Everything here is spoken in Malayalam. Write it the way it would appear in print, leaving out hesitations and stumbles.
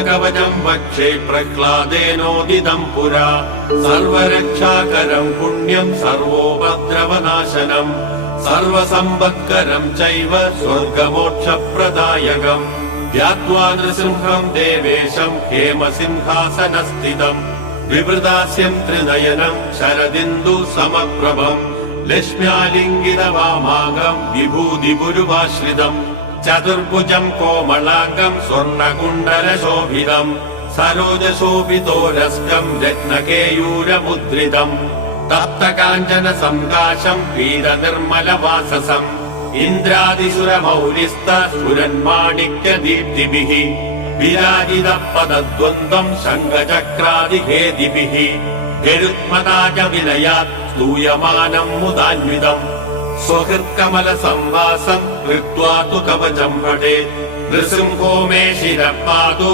കവചം വക്ഷേ പ്രഹ്ലാദേനോദിതം പുരാ സർവരക്ഷാകരം പുണ്യം സർവോപദ്രവനാശനം സർവസമ്പത്കരം ചൈവ സ്വർഗമോക്ഷപ്രദായകം ധ്യാത്വാ നൃസിംഹം ദേവേശം ഹേമസിംഹാസനസ്ഥിതം വിവൃതാസ്യം ത്രിനയനം ശരദിന്ദു സമപ്രഭം ലക്ഷ്മ്യാലിംഗിതവാമാകം വിഭൂതിപുരുവാശ്രിതം ചതുർഭുജം കോമളാംഗം സ്വർണകുണ്ടലശോഭിതം സരോജശോഭിതോരസ്കം രത്നകേയൂരമുദ്രിതം തപ്തകാഞ്ചന സംകാശം വീരനിർമ്മലവാസസം ഇന്ദ്രാദിസുരമൗലിസ്ത സുരന്മാണിക്യദീപ്തിഭിഃ വിരാജിതപദദ്വന്ദ്വം ശംഖചക്രാദിഖേദിഭിഃ ഗരുത്മനാജ വിനയാത് സ്തൂയമാനം മുദാന്വിതം സ്വഹൃത്കമല സംവാസം കൃത്വാ തു കവചം പഠേത് നൃസിംഹോ മേ ശിരഃ പാതു